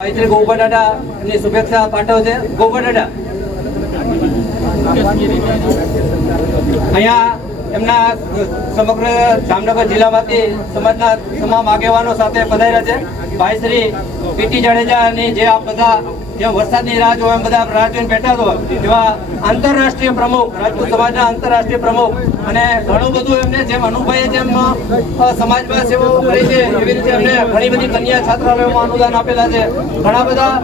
મૈત્રી ગોપાદાદા એમની શુભેચ્છા પાઠવશે ગોપાદાદા અહીંયા એમના સમગ્ર જામનગર જિલ્લામાંથી સમાજના તમામ આગેવાનો સાથે પધાર્યા છે. ભાઈ શ્રી પીટી જાડેજાની જે આપ બધા જે વરસાદની રાહ જોવા બધા રાહ બેઠા છો એવા આંતરરાષ્ટ્રીય પ્રમુખ, રાજપૂત સમાજના આંતરરાષ્ટ્રીય પ્રમુખ અને ઘણું બધું એમને જેમ અનુભાઈએ જેમ સમાજમાં સેવાઓ કરી છે, એવી રીતે એમને ઘણી બધી કન્યા છાત્રાલયોમાં અનુદાન આપેલા છે. ઘણા બધા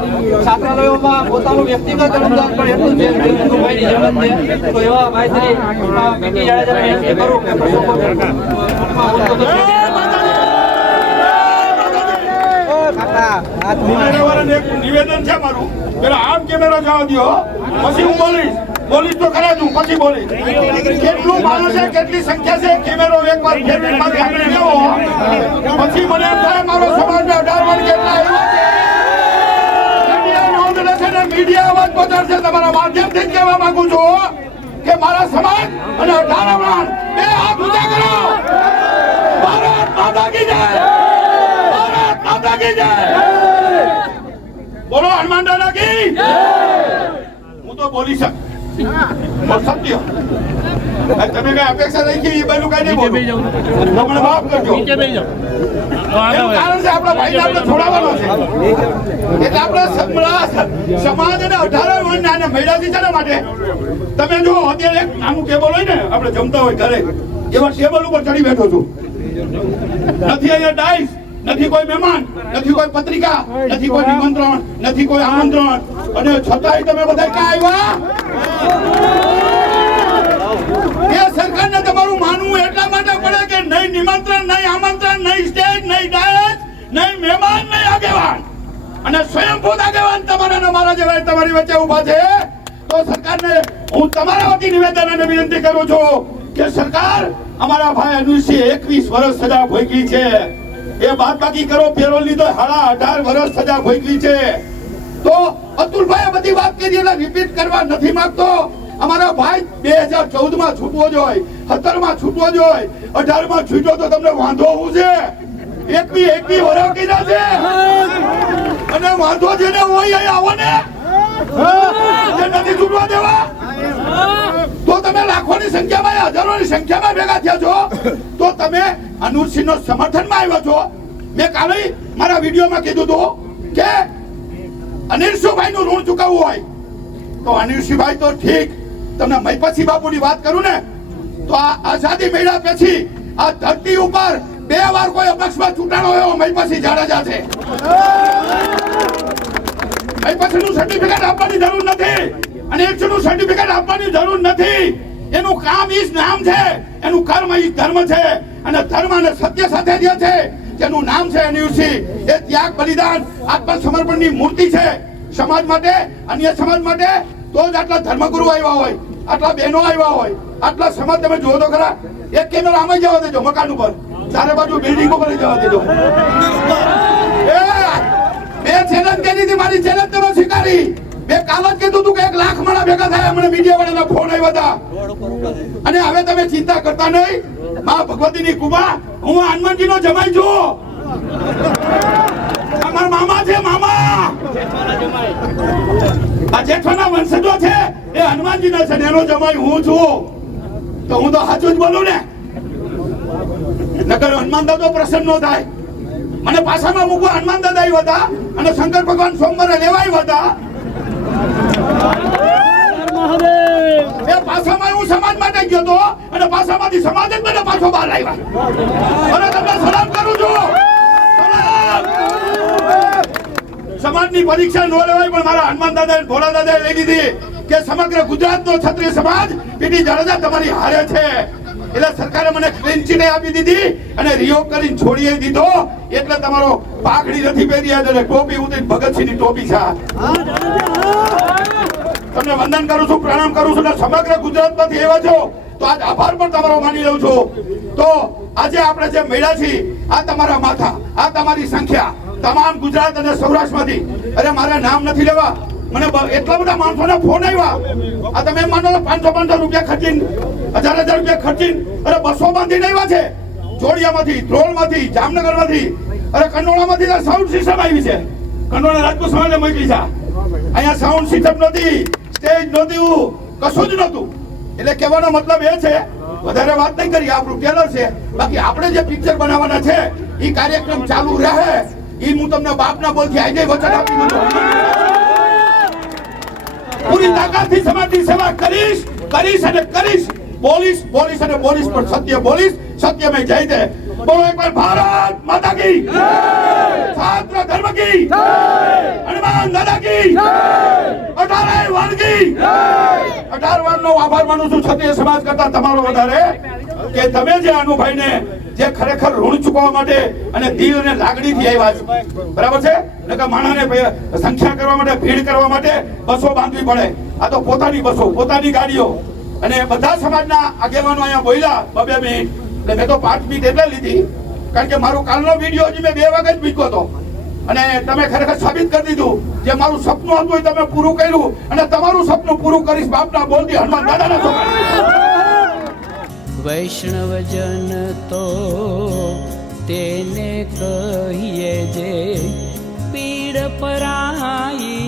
છાત્રાલયોમાં પોતાનું વ્યક્તિગત અનુદાન પણ એટલું છે અનુભાઈની જરૂરત છે. તો એવા ભાઈ શ્રી પીટી જાડેજાને કરું કે પ્રસંગો એક નિવેદન છે મારું. પેલા આમ જવા દ્યો, પછી હું બોલીશ. બોલીશ તો કેટલું માણસ છે, કેટલી સંખ્યા છે? કેમેરો મને એમ થાય મારો સમાજના અઢાર કેટલા આવ્યા છે? મીડિયા અવાજ પહોંચાડશે તમારા માધ્યમથી કહેવા માંગુ છું કે મારા સમાજ અને અઢાર વર્ષ બે હાથ ઊંચા કરો. ભારત માતા કી જય! ભારત હનુમાન કી હું તો બોલી શક. સત્ય તમે કઈ અપેક્ષા રાખી એ બધું કઈ નહીં બોલું. તમને માફ કરજો. કારણ છે આપણા ભાઈને આપણે છોડાવવાનો છે. એટલે આપણે સમાજ અને અઢારે વર્ષના અને મહિલાથી છે ને માટે? તમે જો અત્યારે એક નાનું ટેબલ હોય ને આપણે જમતા હોય ઘરે એવા ટેબલ ઉપર ચડી બેઠો છું. નથી અહીંયા ડાઈસ નથી કોઈ મહેમાન, નથી કોઈ પત્રિકા, નથી કોઈ નિમંત્રણ, નથી કોઈ આમંત્રણ. અને છતાંય તમે બધા ક્યાં આવ્યા? એ સરકારને તમારું માનવું એટલા માટે પડે કે નહીં નિમંત્રણ, નહીં આમંત્રણ, નહીં સ્ટેજ, નહીં ડાયસ, નહીં મહેમાન, નહીં આગેવાન. અને સ્વયંભૂત આગેવાન તમારા મારા જેવા તમારી વચ્ચે ઊભા છે. તો સરકારને હું તમારા વતી નિવેદન અને વિનંતી કરું છું કે સરકાર અમારા ભાઈ અનુષી એકવીસ વર્ષ સજા ભોગી છે. એ બાદ બાકી કરો પેરોલ તો સાડા અઢાર વર્ષ સજા ભોગવી છે. તો અતુલભાઈ બધી વાત કરી એટલે રિપીટ કરવા નથી માંગતો. અમારા ભાઈ બે હજાર ચૌદમાં છૂટવો જોઈએ સત્તરમાં છૂટવો જોઈએ અઢારમાં છૂટ્યો તો તમને વાંધો શું છે? એકવી એકવી વર્ષ કીધા છે. અને વાંધો જેને હોય આવો ને. નથી છૂટવા દેવા તો તમે લાખોની સંખ્યામાં હજારોની સંખ્યામાં ભેગા થયા છો, તો તમે અનુરસિંહનો સમર્થનમાં આવ્યા છો. મેં કાલે મારા વિડીયોમાં કીધું હતું કે અનિલસિંહભાઈ નું ઋણ ચૂકવવું હોય. તો અનિલસિંહભાઈ તો ઠીક. તમને મૈપતસિંહ બાપુની વાત કરું ને, તો આ આઝાદી મેળા પછી આ ધરતી ઉપર બે વાર કોઈ અપક્ષમાં ચૂંટાણો એવો મૈપસી જાડેજા છે. મૈપતસિંહનું સર્ટિફિકેટ આપવાની જરૂર નથી. અને એકસોનું સર્ટિફિકેટ આપવાની જરૂર નથી. એનું કામ ઈ નામ છે. એનું કર્મ ઈ ધર્મ છે. અને ધર્મ અને સત્ય સાથે જે છે, જેનું નામ છે અનિલસિંહ એ ત્યાગ, બલિદાન, આત્મસમર્પણની મૂર્તિ છે સમાજ માટે, અન્ય સમાજ માટે. તો જ આટલા ધર્મગુરુ આવ્યા હોય, આટલા બહેનો આવ્યા હોય, આટલા સમાજ તમે જુઓ તો ખરા, એક કેમેરા આમાં જવા દેજો, મકાન ઉપર. ચારે બાજુ બિલ્ડિંગ ઉપર જવા દેજો. બે ચેલેન્જ કરી હતી મારી ચેલેન્જ તમે સ્વીકારી. મેં કાલ કીધું તું કે એક લાખ માણા ભેગા થયા મને મીડિયા વાળાના ફોન આવ્યા હતા. અને હવે તમે ચિંતા કરતા નહીં. મા ભગવતીની કુબા હું હનુમાનજીનો જમાઈ છું. અમારા મામા છે, મામા. આ જેઠવાના વંશજો છે, એ હનુમાનજીના છે એનો જમાઈ હું છું. તો હું તો સાચું જ બોલું ને. નકર હનુમાન દાદો પ્રસન્ન નો થાય. મને પાછામાં મૂકવા હનુમાન દાદા આવ્યા હતા અને શંકર ભગવાન સોમવારે લેવા આવ્યા હતા. પાછામાં હું સમાજ માટે સમાજ જ સમાજની પરીક્ષા ન લેવાય પણ મારા હનુમાન દાદા ભોળા દાદા લઈ કે સમગ્ર ગુજરાતનો ક્ષત્રિય સમાજ પીટી જાડેજા તમારી હારે છે. એટલે સરકારે મને ક્લીન આપી દીધી અને રિયોગ કરીને છોડી દીધો. એટલે તમારો પાઘડી નથી પહેરી અને ટોપી ઉતરી ભગતસિંહની ટોપી છે તમને વંદન કરું છું, પ્રણામ કરું છું અને સમગ્ર ગુજરાતમાંથી એવા છો, તો આજ આભાર પણ તમારો માની લઉં છું. તો આજે આપણે જે મેળા છીએ, આ તમારા માથા, આ તમારી સંખ્યા, તમામ ગુજરાત અને સૌરાષ્ટ્રમાંથી. અરે મારે નામ નથી લેવા. મને એટલા બધા માણસોના ફોન આવ્યા. આ તમે માનો પાંચસો પાંચસો રૂપિયા ખર્ચીને હજાર હજાર રૂપિયા ખર્ચી અરે બસો બાંધીને આવ્યા છે. જોડિયામાંથી ધ્રોલમાંથી જામનગરમાંથી. અરે કંડોળામાંથી સાઉન્ડ સિસ્ટમ આવી છે. કંડોળા રાજપૂત સમાજને મોકલી છે અહીંયા સાઉન્ડ સિસ્ટમ નહોતી સ્ટેજ નહોતું, કશું જ નહોતું. એટલે કહેવાનો મતલબ એ છે, વધારે વાત નહીં કરી, આપણું ટેલર છે. બાકી આપણે જે પિક્ચર બનાવવાના છે એ કાર્યક્રમ ચાલુ રહે. એ હું તમને બાપના બોલથી આજે વચન આપી દઉં પૂરી તાકાતથી સમાજની સેવા કરીશ કરીશ અને કરીશ. બોલીશ બોલીશ અને બોલીશ પણ સત્ય બોલીશ સત્ય મેં જઈ દે બોલો એકવાર ભારત માતા કી છાત્ર ધર્મ કી હનુમાન દાદા કી અઢારે કી અઢાર વર્ણ નો આભાર માનું છું ક્ષત્રિય સમાજ કરતા તમારો વધારે. કે તમે જે અનુભાઈને જે ખરેખર ઋણ ચૂકવવા માટે અને દિલ અને લાગણીથી આવ્યા છે. બરાબર છે? નકા માણસને પે- સંખ્યા કરવા માટે, ભીડ કરવા માટે બસો બાંધવી પડે. આ તો પોતાની બસો, પોતાની ગાડીઓ. અને બધા સમાજના આગેવાનો અહીંયા બોલ્યા, બબે મિનિટ એટલે મેં તો પાંચ મિનિટ એટલે લીધી. કારણ કે મારો કાલનો વીડિયો હજી મેં બે જ મૂક્યો હતો. અને તમે ખરેખર સાબિત કરી દીધું. જે મારું સપનું હતું એ તમે પૂરું કર્યું. અને તમારું સપનું પૂરું કરીશ બાપના બોલથી હનુમાન દાદાના છોકરા વૈષ્ણવજન તો તેને કહીએ જે પીડ પરાઈ